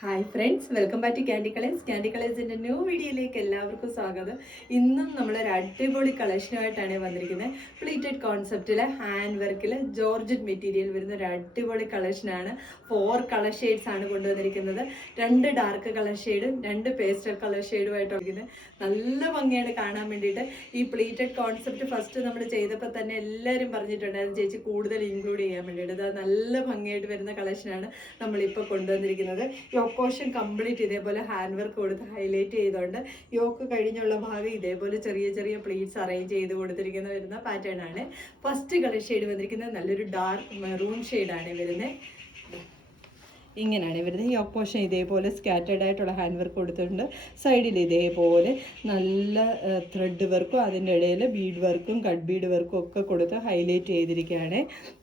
Hi friends, welcome back to Candy Colours. Candy കളേഴ്സിൻ്റെ new വീഡിയോയിലേക്ക് എല്ലാവർക്കും സ്വാഗതം. ഇന്നും നമ്മളൊരു അടിപൊളി കളക്ഷനുമായിട്ടാണ് വന്നിരിക്കുന്നത്. പ്ലീറ്റഡ് കോൺസെപ്റ്റിലെ ഹാൻഡ് വർക്കിൽ ജോർജറ്റ് മെറ്റീരിയൽ വരുന്ന ഒരു അടിപൊളി കളക്ഷനാണ്. 4 കളർ ഷെയ്ഡ്സ് ആണ് കൊണ്ടുവന്നിരിക്കുന്നത്. 2 ഡാർക്ക് കളർ ഷെയ്ഡും 2 പേസ്റ്റൽ കളർ ഷെയ്ഡുമായിട്ടാണ് ഇരിക്കുന്നത്. നല്ല ഭംഗിയാണ് കാണാൻ വേണ്ടിയിട്ട്. ഈ പ്ലീറ്റഡ് കോൺസെപ്റ്റ് ഫസ്റ്റ് നമ്മൾ ചെയ്തപ്പോൾ തന്നെ എല്ലാവരും പറഞ്ഞിട്ടുണ്ടായിരുന്നു ചേച്ചി കൂടുതൽ ഇൻക്ലൂഡ് ചെയ്യാൻ വേണ്ടിയിട്ട്. അത് നല്ല ഭംഗിയായിട്ട് വരുന്ന കളക്ഷനാണ് നമ്മളിപ്പോൾ കൊണ്ടുവന്നിരിക്കുന്നത്. പോർഷൻ കംപ്ലീറ്റ് ഇതേപോലെ ഹാൻഡ് വർക്ക് കൊടുത്ത് ഹൈലൈറ്റ് ചെയ്തുകൊണ്ട് യോക്ക് കഴിഞ്ഞുള്ള ഭാഗം ഇതേപോലെ ചെറിയ ചെറിയ പ്ലീറ്റ്സ് അറേഞ്ച് ചെയ്ത് കൊടുത്തിരിക്കുന്ന വരുന്ന പാറ്റേൺ ആണ്. ഫസ്റ്റ് കളർ ഷെയ്ഡ് വന്നിരിക്കുന്നത് നല്ലൊരു ഡാർക്ക് മെറൂൺ ഷെയ്ഡാണ് വരുന്നത്. ഇങ്ങനെയാണ് വരുന്നത്. ഈ ഓപ്പോഷൻ ഇതേപോലെ സ്കാറ്റേഡ് ആയിട്ടുള്ള ഹാൻഡ് വർക്ക് കൊടുത്തിട്ടുണ്ട്. സൈഡിൽ ഇതേപോലെ നല്ല ത്രെഡ് വർക്കും അതിൻ്റെ ഇടയിൽ ബീഡ് വർക്കും കട്ട് ബീഡ് വർക്കും ഒക്കെ കൊടുത്ത് ഹൈലൈറ്റ് ചെയ്തിരിക്കുകയാണ്.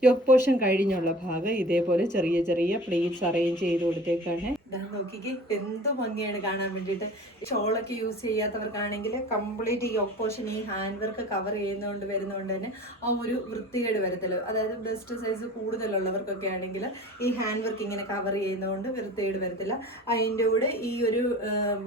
യോക്ക് പോർഷൻ കഴിഞ്ഞുള്ള ഭാഗം ഇതേപോലെ ചെറിയ ചെറിയ പ്ലേറ്റ്സ് അറേഞ്ച് ചെയ്ത് കൊടുത്തേക്കാണ്. നോക്കിക്ക് എന്ത് ഭംഗിയാണ് കാണാൻ വേണ്ടിയിട്ട്. ഷോളൊക്കെ യൂസ് ചെയ്യാത്തവർക്കാണെങ്കിൽ കംപ്ലീറ്റ് ഈ ഓപ്പോഷൻ ഈ ഹാൻഡ് വർക്ക് കവർ വരുന്നതുകൊണ്ട് തന്നെ ആ ഒരു വൃത്തികേട് വരത്തില്ല. അതായത് ബെസ്റ്റ് സൈസ് കൂടുതലുള്ളവർക്കൊക്കെ ആണെങ്കിൽ ഈ ഹാൻഡ് വർക്ക് ഇങ്ങനെ കവർ ചെയ്യുന്നതുകൊണ്ട് വൃത്തികേട് വരത്തില്ല. അതിൻ്റെ കൂടെ ഈ ഒരു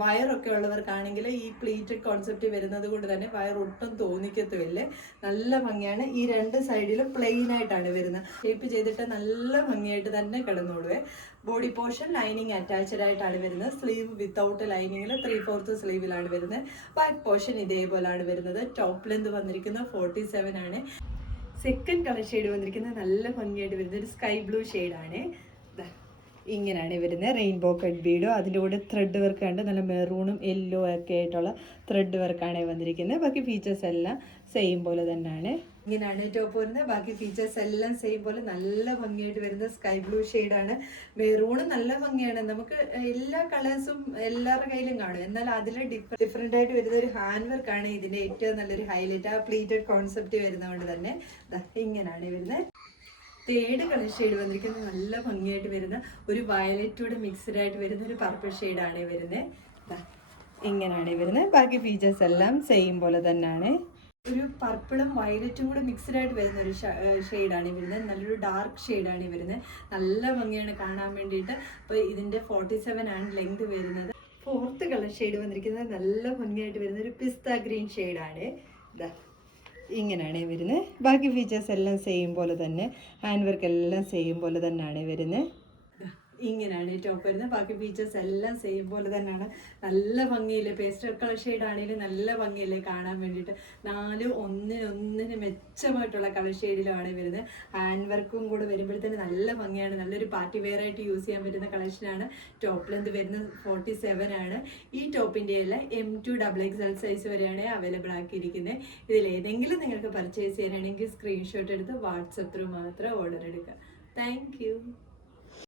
വയറൊക്കെ ഉള്ളവർക്കാണെങ്കിൽ ഈ പ്ലീറ്റഡ് കോൺസെപ്റ്റ് വരുന്നത് കൊണ്ട് തന്നെ വയർ ഒട്ടും തോന്നിക്കത്തുമില്ല. നല്ല ഭംഗിയാണ്. ഈ 2 സൈഡിലും പ്ലെയിൻ ആയിട്ടാണ് വരുന്നത്. ഷേപ്പ് ചെയ്തിട്ട് നല്ല ഭംഗിയായിട്ട് തന്നെ കിടന്നോടുവേ. ബോഡി പോർഷൻ ലൈനിങ് അറ്റാച്ച്ഡ് ആയിട്ടാണ് വരുന്നത്. സ്ലീവ് വിത്തൗട്ട് ലൈനിങ്ങിൽ 3/4 സ്ലീവിലാണ് വരുന്നത്. ബാക്ക് പോർഷൻ ഇതേപോലാണ് വരുന്നത്. ടോപ്പ് ലെന്ത് വന്നിരിക്കുന്നത് 47 ആണ്. സെക്കൻഡ് കളർ ഷെയ്ഡ് വന്നിരിക്കുന്നത് നല്ല ഭംഗിയായിട്ട് വരുന്നത് ഒരു സ്കൈ ബ്ലൂ ഷെയ്ഡാണ്. ഇങ്ങനെയാണ് വരുന്നത്. റെയിൻബോ കട്ട് ബീഡും അതിൻ്റെ കൂടെ ത്രെഡ് വർക്ക് ഉണ്ട്. നല്ല മെറൂണും യെല്ലോ ഒക്കെ ആയിട്ടുള്ള ത്രെഡ് വർക്കാണ് വന്നിരിക്കുന്നത്. ബാക്കി ഫീച്ചേഴ്സ് എല്ലാം സെയിം പോലെ തന്നെയാണ്. ഇങ്ങനെയാണ് ടോപ്പ് വരുന്നത്. ബാക്കി ഫീച്ചേഴ്സ് എല്ലാം സെയിം പോലെ നല്ല ഭംഗിയായിട്ട് വരുന്നത് സ്കൈ ബ്ലൂ ഷെയ്ഡാണ്. മെറൂണ് നല്ല ഭംഗിയാണ്. നമുക്ക് എല്ലാ കളേഴ്സും എല്ലാവരുടെ കയ്യിലും കാണും. എന്നാൽ അതിൽ ഡിഫറെൻ്റ് ആയിട്ട് വരുന്ന ഒരു ഹാൻഡ് വർക്കാണ് ഇതിൻ്റെ ഏറ്റവും നല്ലൊരു ഹൈലൈറ്റ്. ആ പ്ലീറ്റഡ് കോൺസെപ്റ്റ് വരുന്നതുകൊണ്ട് തന്നെ ഇങ്ങനെയാണ് വരുന്നത്. തേർഡ് കളർ ഷെയ്ഡ് വന്നിരിക്കുന്നത് നല്ല ഭംഗിയായിട്ട് വരുന്ന ഒരു വയലറ്റോട് മിക്സ്ഡ് ആയിട്ട് വരുന്ന ഒരു പർപ്പിൾ ഷെയ്ഡാണ് വരുന്നത്. ഇങ്ങനെയാണ് വരുന്നത്. ബാക്കി ഫീച്ചേഴ്സ് എല്ലാം സെയിം പോലെ തന്നെയാണ്. ഒരു പർപ്പിളും വയലറ്റും കൂടെ മിക്സ്ഡ് ആയിട്ട് വരുന്ന ഒരു ഷെയ്ഡാണ് വരുന്നത്. നല്ലൊരു ഡാർക്ക് ഷെയ്ഡാണ് വരുന്നത്. നല്ല ഭംഗിയാണ് കാണാൻ വേണ്ടിയിട്ട്. അപ്പോൾ ഇതിൻ്റെ 47 ആണ് ലെങ്ത് വരുന്നത്. ഫോർത്ത് കളർ ഷെയ്ഡ് വന്നിരിക്കുന്നത് നല്ല ഭംഗിയായിട്ട് വരുന്ന ഒരു പിസ്ത ഗ്രീൻ ഷെയ്ഡാണ്. ഇങ്ങനെയാണ് വരുന്നത്. ബാക്കി ഫീച്ചേഴ്സ് എല്ലാം സെയിം പോലെ തന്നെ. ഹാൻഡ് വർക്ക് എല്ലാം സെയിം പോലെ തന്നെയാണ് വരുന്നത്. ഇങ്ങനെയാണ് ടോപ്പ് വരുന്നത്. ബാക്കി ഫീച്ചേഴ്സ് എല്ലാം സെയിം പോലെ തന്നെയാണ്. നല്ല ഭംഗിയില്ലേ. പേസ്റ്റൽ കളർ ഷെയ്ഡ് ആണെങ്കിലും നല്ല ഭംഗിയില്ലേ കാണാൻ വേണ്ടിയിട്ട്. 4 ഒന്നിനൊന്നിന് മെച്ചമായിട്ടുള്ള കളർ ഷെയ്ഡിലാണ് വരുന്നത്. ഹാൻഡ് വർക്കും കൂടെ വരുമ്പോഴത്തേന് നല്ല ഭംഗിയാണ്. നല്ലൊരു പാർട്ടി വെയർ ആയിട്ട് യൂസ് ചെയ്യാൻ പറ്റുന്ന കളക്ഷനാണ്. ടോപ്പ് ലെന്ത് വരുന്നത് 47 ആണ്. ഈ ടോപ്പിൻ്റെ എല്ലാം M2 XXL സൈസ് വരെയാണ് അവൈലബിൾ ആക്കിയിരിക്കുന്നത്. ഇതിലേതെങ്കിലും നിങ്ങൾക്ക് പർച്ചേസ് ചെയ്യാനാണെങ്കിൽ സ്ക്രീൻഷോട്ട് എടുത്ത് വാട്സപ്പ് ത്രൂ മാത്രം ഓർഡർ എടുക്കുക. താങ്ക്